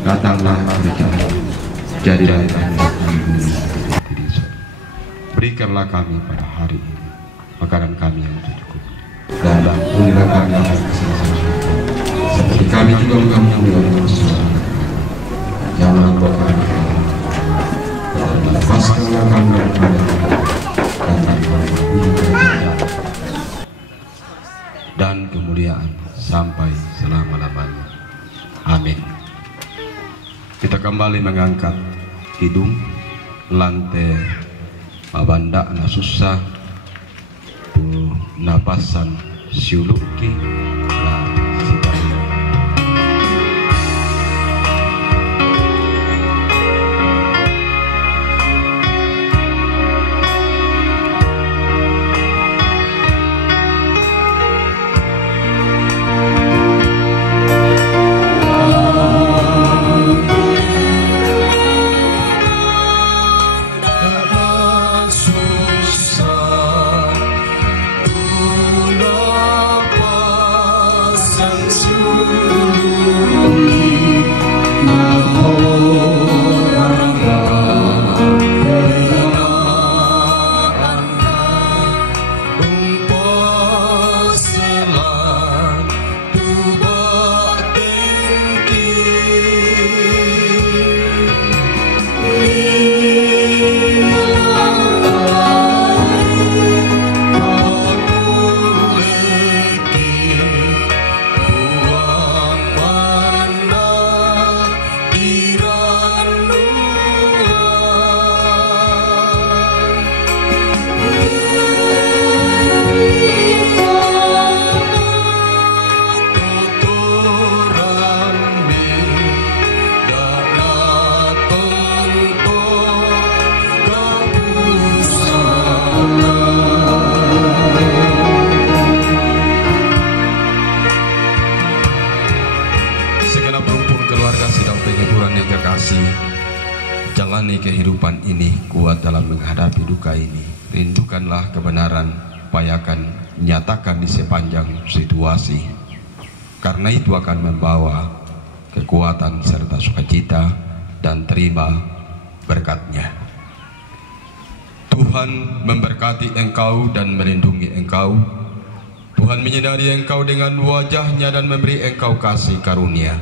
datanglah kerajaan-Mu, jadilah kehendakmu di bumi seperti di surga. Berikanlah kami pada hari ini makanan kami yang cukup, dan ampunilah kami atas kesalahan kami, seperti kami juga mengampuni orang kesalahan kami. Janganlah Engkau kami dan lepaskanlah kami dari dan kemuliaan sampai selama-lamanya. Amin. Kita kembali mengangkat hidung lantai mabanda na susah tu napasan siuluki na sibali. Jalani kehidupan ini kuat dalam menghadapi duka ini. Rindukanlah kebenaran, upayakan nyatakan di sepanjang situasi. Karena itu akan membawa kekuatan serta sukacita dan terima berkat-Nya. Tuhan memberkati engkau dan melindungi engkau. Tuhan menyinari engkau dengan wajah-Nya dan memberi engkau kasih karunia.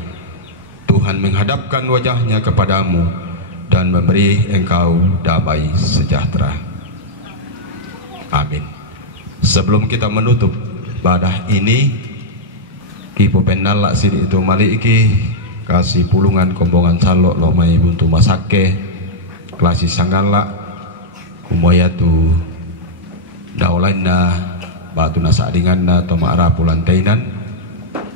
Tuhan menghadapkan wajah-Nya kepadamu dan memberi engkau damai sejahtera. Amin. Sebelum kita menutup ibadah ini, Kipu penalak sini itu mali iki kasih pulungan kombongan salok lo mai buntu masake klasi sangalak kumoya tu daulain na batu na saadingan na tomara pulantainan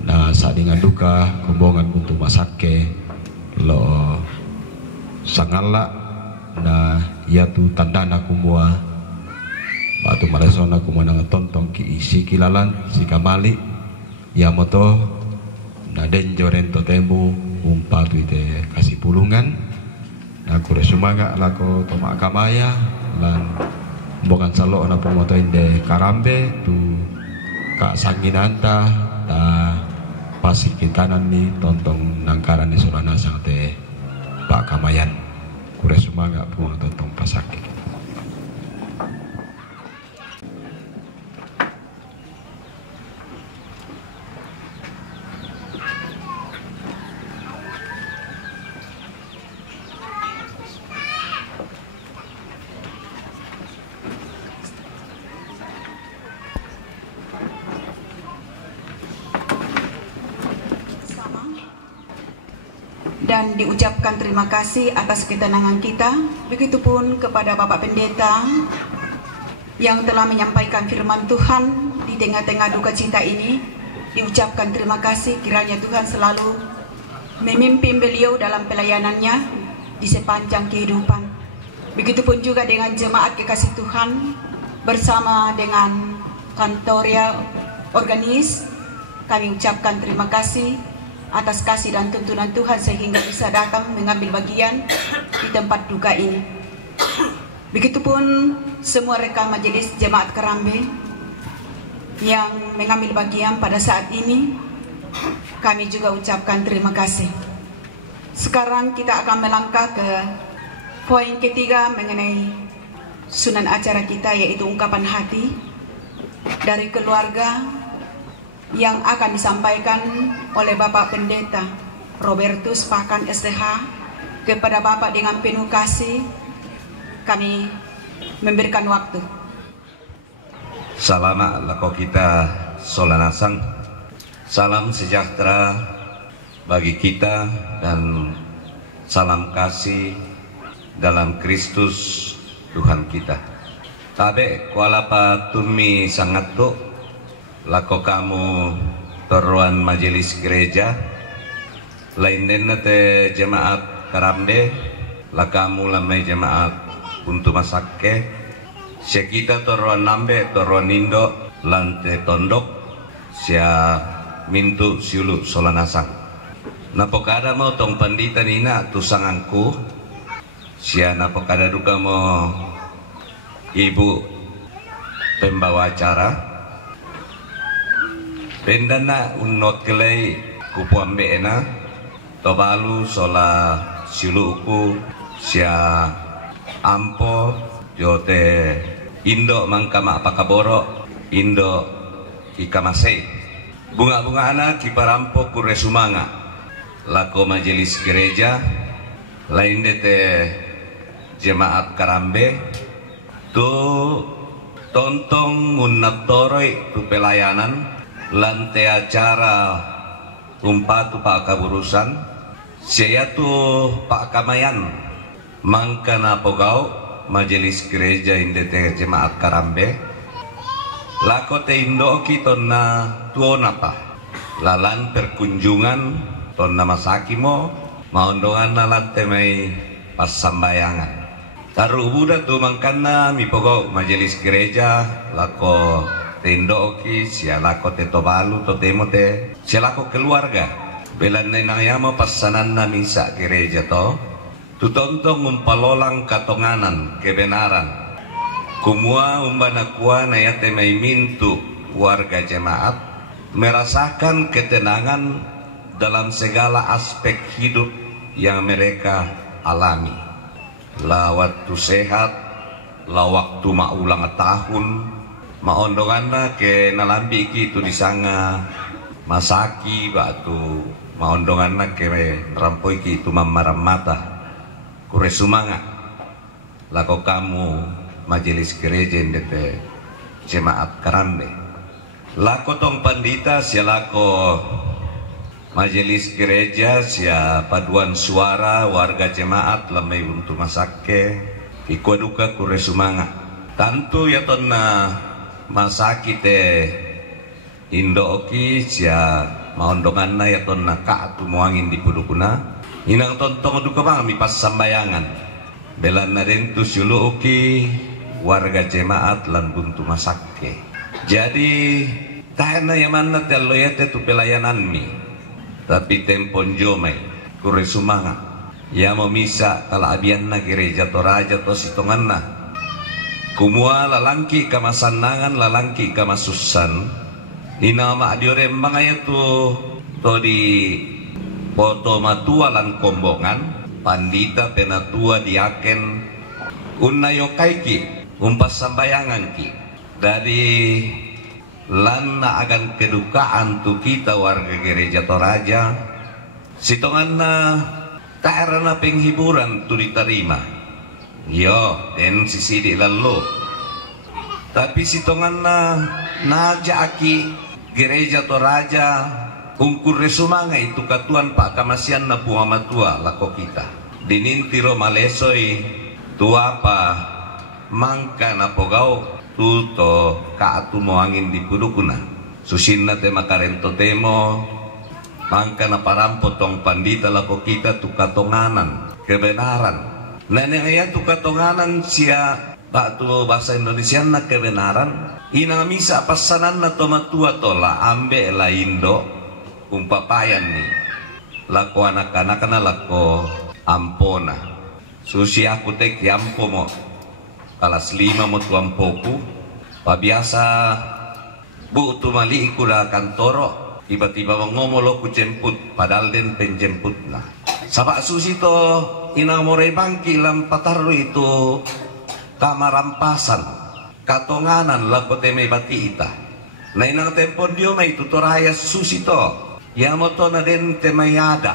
na saadingan duka kombongan buntu masake lo sangalak na yatu tandana kumua batu malesona kumua na tontong ki isi kilalan si kamali ya moto na denjorento temu umpatu ite kasih pulungan na kure sumaga lako toma kamaya lan bokan salo na pumoto inde karambe tu kak sanginanta ta pasikitanan ni tontong nangkaran ni surana sangte pak kamayan kure sumaga puang tontong pasakit. Dan diucapkan terima kasih atas ketenangan kita. Begitupun kepada Bapak Pendeta yang telah menyampaikan firman Tuhan di tengah-tengah duka cita ini. diucapkan terima kasih, kiranya Tuhan selalu memimpin beliau dalam pelayanannya di sepanjang kehidupan. Begitupun juga dengan jemaat kekasih Tuhan bersama dengan kantoria organis, kami ucapkan terima kasih atas kasih dan tuntunan Tuhan sehingga bisa datang mengambil bagian di tempat duka ini. Begitupun semua rekan majelis jemaat Kerambe yang mengambil bagian pada saat ini, kami juga ucapkan terima kasih. Sekarang kita akan melangkah ke poin ketiga mengenai sunan acara kita, yaitu ungkapan hati dari keluarga yang akan disampaikan oleh Bapak Pendeta Robertus Pakan STH kepada Bapak dengan penuh kasih. Kami memberikan waktu. Salama lako kita solanasang, salam sejahtera bagi kita dan salam kasih dalam Kristus Tuhan kita. Tabe kualapa tumi sangat tu lako kamu teruan majelis gereja lain te jemaat Kerambe, lakamu lamai jemaat untuk masakke sekita toruan nambe toruan indo lante tondok sia mintu siulu solanasang. Napokada mau tong pandita nina tusangangku sia napokada duka mau ibu pembawa acara pendana unot kelai kupuambe ena tobalu sola siuluku sia ampo jote indo mangkama apakaboro indo ikamase bunga-bunga anak kiparampo kure sumanga lako majelis gereja lain dete jemaat Kerambe tu tontong munaptoroi tu pelayanan lante acara umpatu pak kaburusan saya tu pak kamayan mangkana pogau majelis gereja indete jemaat Kerambe lako te indo ki tonna tuona pa lalan perkunjungan tonna masakimo maondongan nalan temai pas sambayangan taruh budak tu mangkana mi pogau majelis gereja lako te indo ki sia lako te tobalu to temo te sia lako keluarga belan nayamo pasanan na misa gereja to tutontong umpalolang katonganan kebenaran kumua umbana kuana ya temai mintu warga jemaat merasakan ketenangan dalam segala aspek hidup yang mereka alami. La waktu sehat, la waktu maulang tahun, maondonganna ke nalambi itu disanga masaki batu maondonganna ke rampoi itu mamaram mata. Kure sumanga lako kamu majelis gereja ndete jemaat Kerambe lako tong pandita sia lako majelis gereja sia paduan suara warga jemaat lamai untuk masakke ikua duka kure sumanga tantu ya tonna masaki te indo oki sia maondonganna ya tonna ka tu moangin di pudukuna inang tontong duka bang mi pas sambayangan belan naden tu sulu uki warga jemaat lan buntu masakke jadi tahana yamanna tello yate tu pelayanan mi tapi tempon jomai kure sumanga ya mau misa kala abianna gereja toraja to sitonganna kumua lalangki kamasanangan lalangki kamasusan inama adiore mangaya to di foto matua lan kombongan pandita penatua diaken unnayo kaiki umpas sambayangan ki dari lana agan kedukaan tu kita warga gereja Toraja sitonganna taarana penghiburan tu diterima yo den sisi di lalu tapi sitonganna naja aki gereja Toraja ungkur resumanga itu katuan pak kamasian na puamatua lako kita dinintiro malesoi tua apa mangka na pogau tuto kaatu moangin di pudukuna susinna te makarento temo mangka na parampo tong pandita lako kita tu katonganan kebenaran. Nenek ayat tu katonganan sia batu bahasa Indonesia na kebenaran. Ina misa pasanan na tomatua tola ambe la indo umpapayan ni lako anak-anak na lako ampona. Susi aku tek yampo mo kelas 5 mo tuampoku pabiasa bu tu mali ikula kantoro tiba-tiba ngomolo ku jemput padahal den penjemput na sabak susi to ina moray bangki lam pataru itu kamarampasan katonganan lako teme bati ita na inang tempon dio may tutoraya susi to yamoto na den temayada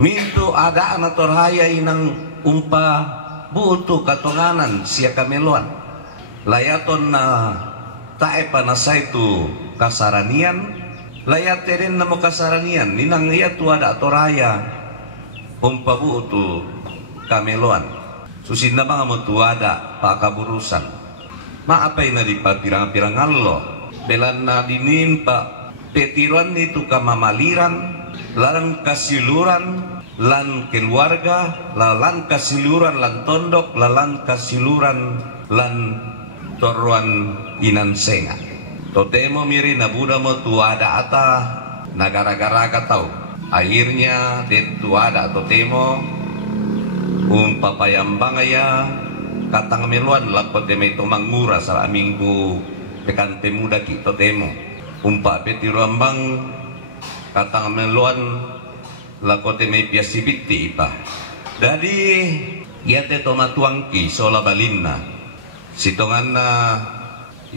minto ada na toraya inang umpa buto katonganan siya kameluan layaton na tae panasay tu kasaranian layat rin na mo kasaranian ninang iya tu ada toraya umpa buto kameluan susin na mga mo tu ada pakaburusan maapay na di pa pirang-pirang allo belan na dinin pa petiran itu kamamaliran larang kasiluran lan keluarga, lalan kasiluran lan tondok, lalan kasiluran lan toruan inansenga. Totemo miri na buda mo tuada ata nagara-gara ka tau. Akhirnya det tuada totemo papayambang aya katang meluan lakot deme tomangura sa minggu pekan pemuda ki totemo. Petiruambang katang meluan lakote may piasibiti ipa. Dari yate tomatuangki sola balinna. Sitongan na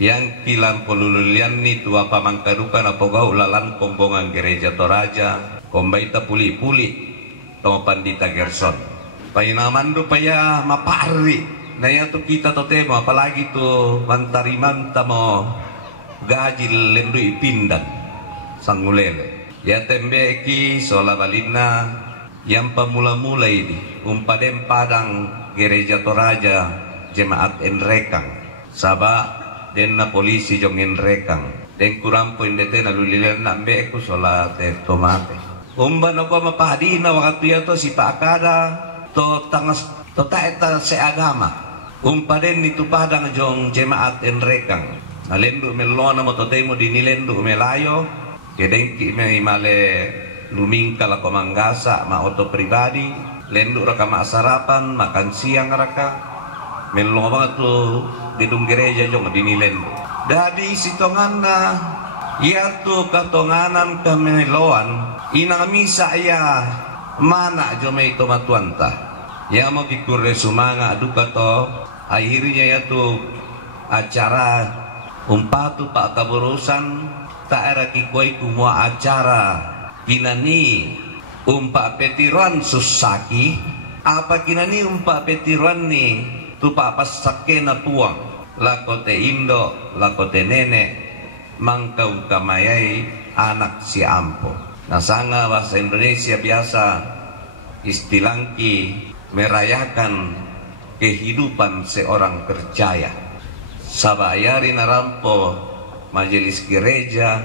yang kilang polululian ni tua pamangkaruka na pogau lalan kombongan gereja Toraja. Kombaita puli-puli tong pandita Gerson. Painamandu paya mapari. Na yato kita totemo apalagi tu mantarimanta mo gajil lendu ipindan sangulele. Ya tembeki sola balina yang pemula-mula ini umpadem padang gereja Toraja jemaat enrekang saba den na polisi jong enrekang den kurampo indete na lulilan na beku sola te tomate umba no ko mapahadi na waktu ya to si paakada to tangas to taeta se agama umpaden itu padang jong jemaat enrekang nalendu melona mo to temo dinilendu melayo kedengki me male lumingkal ako manggasa ma auto pribadi lendu raka maasarapan makan siang raka melong banget tu gedung gereja jong dinilen dadi sitongan na iya tu katonganan kameloan inang misa ya mana jome ito matuanta ya mo kikure sumanga duka to akhirnya ya tu acara umpatu pak kaburusan tak era kikoi kumua acara kinani umpa petiran susaki apa kinani umpa petiran ni tu papas sakena tuang lakote indo lakote nenek mangkau kamayai anak si ampo nasanga bahasa Indonesia biasa istilangki merayakan kehidupan seorang percaya sabayari narampo majelis gereja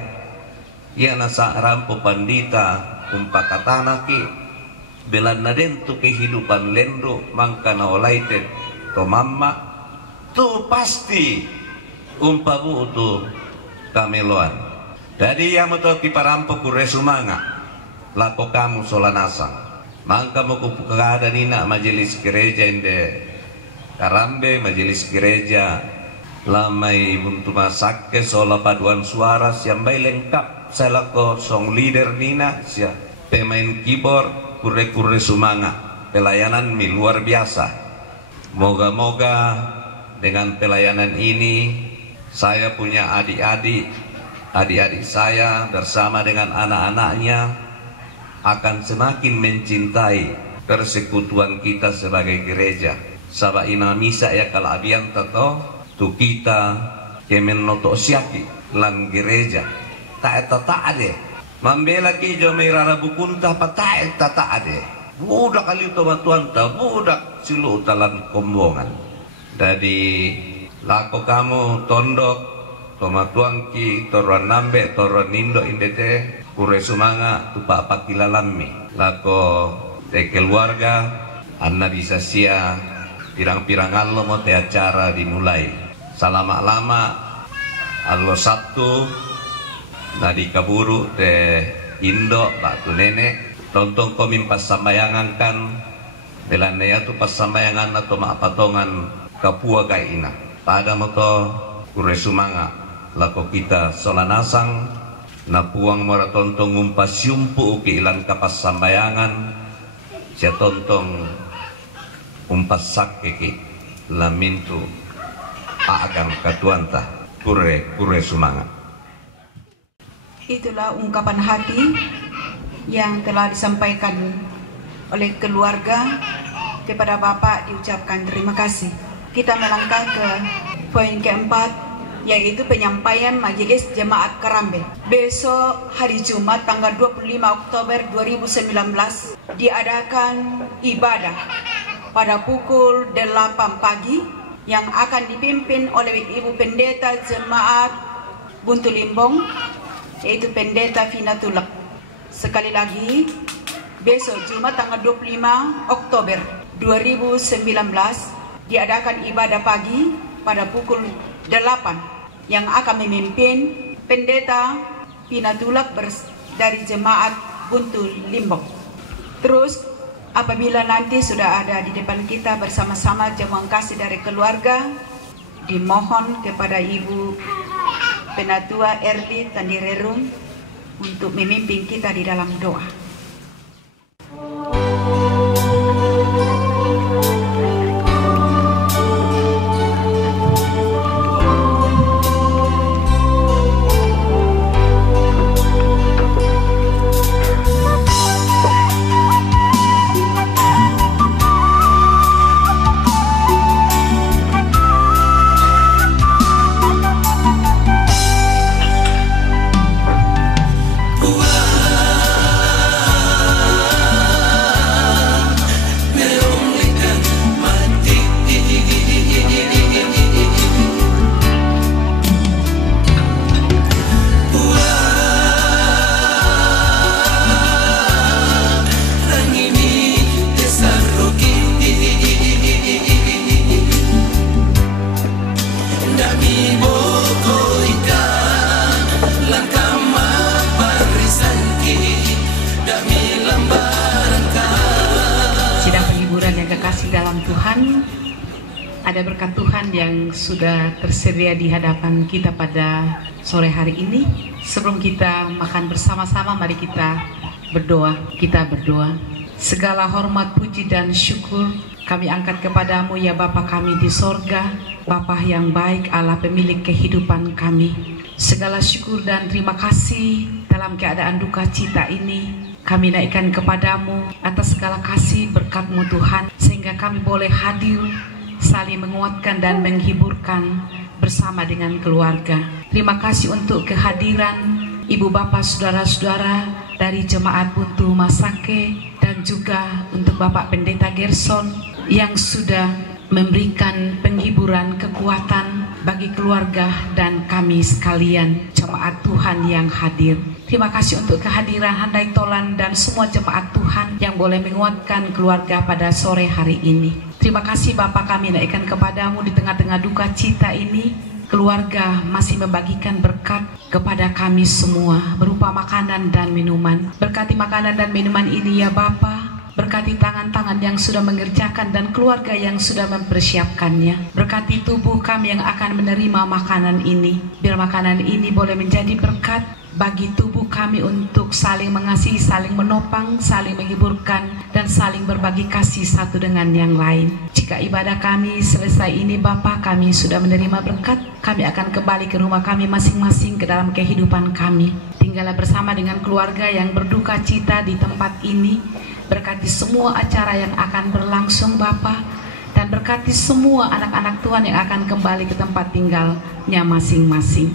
ya nasa rampo pandita umpakatanaki belan na din tu kehidupan lendo mangka na olaited to mamma tu pasti umpabu tu kameloan jadi yang mo to kiparampo kure sumanga lako kamu solanasang mangka mo kupukada nina majelis gereja inde karambe majelis gereja lamai buntu masakke sola paduan suara siambay lengkap selako song leader nina sia pemain keyboard kure-kure sumanga pelayanan mi luar biasa moga-moga dengan pelayanan ini saya punya adik-adik saya bersama dengan anak-anaknya akan semakin mencintai persekutuan kita sebagai gereja sabak ina misa ya kalau abian tato tu kita kemen noto siaki lan gereja tak ade membela ki jo merara bukunta patai tak ade budak kali to batuan ta budak silu talan kombongan jadi lako kamu tondok toma tuangki toruan nambe toruan nindo indete kure sumanga tupa pakilalami lako te keluarga anna bisa sia pirang-pirang allo mo te acara dimulai salama-lama allo Sabtu nadi kaburu te indo batu nenek tontong komin pas sambayangan kan belanea tu pas sambayangan atau maapatongan kapua kaina pada moto kure sumanga lako kita solanasang na puang mora tontong ngumpas yumpu ke ilan kapas sambayangan sia tontong umpas sakkeki lamintu aagam katuanta kure sumanga. Itulah ungkapan hati yang telah disampaikan oleh keluarga kepada Bapak, diucapkan terima kasih. Kita melangkah ke poin keempat, yaitu penyampaian Majelis Jemaat Karambe. Besok hari Jumat tanggal 25 Oktober 2019 diadakan ibadah pada pukul 8 pagi yang akan dipimpin oleh Ibu Pendeta Jemaat Buntu Limbong, yaitu Pendeta Vina Tulak. Sekali lagi, besok Jumat tanggal 25 Oktober 2019 diadakan ibadah pagi pada pukul 8 yang akan memimpin Pendeta Vina Tulak dari Jemaat Buntu Limbong. Terus apabila nanti sudah ada di depan kita bersama-sama jamuan kasih dari keluarga, dimohon kepada Ibu Penatua RD Tandirerung untuk memimpin kita di dalam doa. Ada berkat Tuhan yang sudah tersedia di hadapan kita pada sore hari ini. Sebelum kita makan bersama-sama, mari kita berdoa. Kita berdoa. Segala hormat, puji dan syukur kami angkat kepadamu ya Bapa kami di sorga, Bapa yang baik, Allah pemilik kehidupan kami. Segala syukur dan terima kasih dalam keadaan duka cita ini kami naikkan kepadamu atas segala kasih berkat-Mu Tuhan, sehingga kami boleh hadir saling menguatkan dan menghiburkan bersama dengan keluarga. Terima kasih untuk kehadiran Ibu Bapak Saudara-saudara dari Jemaat Buntu Masake dan juga untuk Bapak Pendeta Gerson yang sudah memberikan penghiburan kekuatan bagi keluarga dan kami sekalian jemaat Tuhan yang hadir. Terima kasih untuk kehadiran Handai Tolan dan semua jemaat Tuhan yang boleh menguatkan keluarga pada sore hari ini. Terima kasih Bapa, kami naikkan kepadamu di tengah-tengah duka cita ini. Keluarga masih membagikan berkat kepada kami semua berupa makanan dan minuman. Berkati makanan dan minuman ini ya Bapa. Berkati tangan-tangan yang sudah mengerjakan dan keluarga yang sudah mempersiapkannya. Berkati tubuh kami yang akan menerima makanan ini. Biar makanan ini boleh menjadi berkat bagi tubuh kami untuk saling mengasihi, saling menopang, saling menghiburkan, dan saling berbagi kasih satu dengan yang lain. Jika ibadah kami selesai ini Bapa, kami sudah menerima berkat, kami akan kembali ke rumah kami masing-masing, ke dalam kehidupan kami. Tinggallah bersama dengan keluarga yang berduka cita di tempat ini. Berkati semua acara yang akan berlangsung Bapa, dan berkati semua anak-anak Tuhan yang akan kembali ke tempat tinggalnya masing-masing.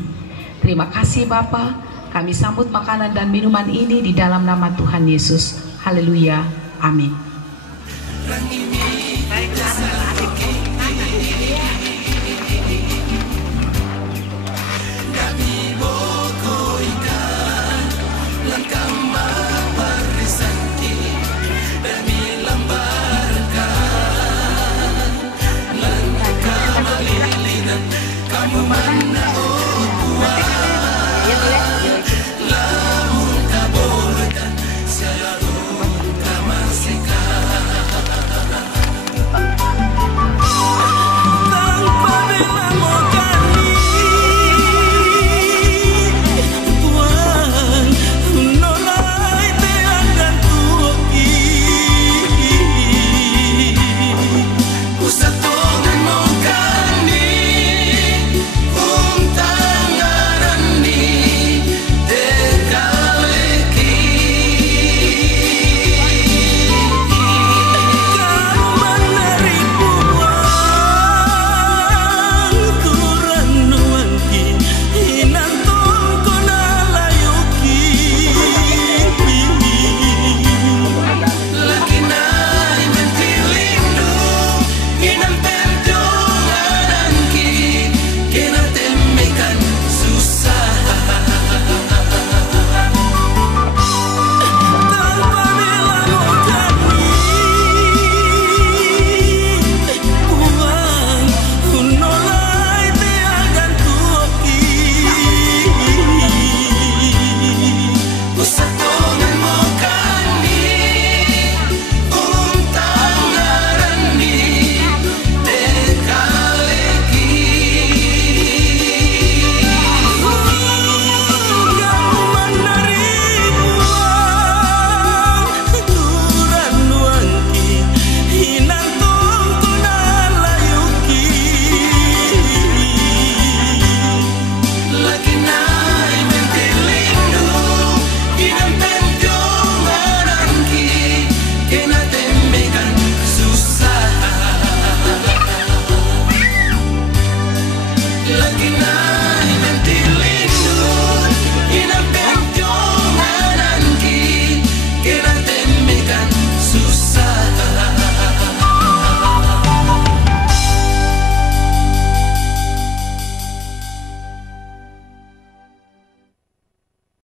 Terima kasih Bapa. Kami sambut makanan dan minuman ini di dalam nama Tuhan Yesus. Haleluya. Amin. Ayu Maranda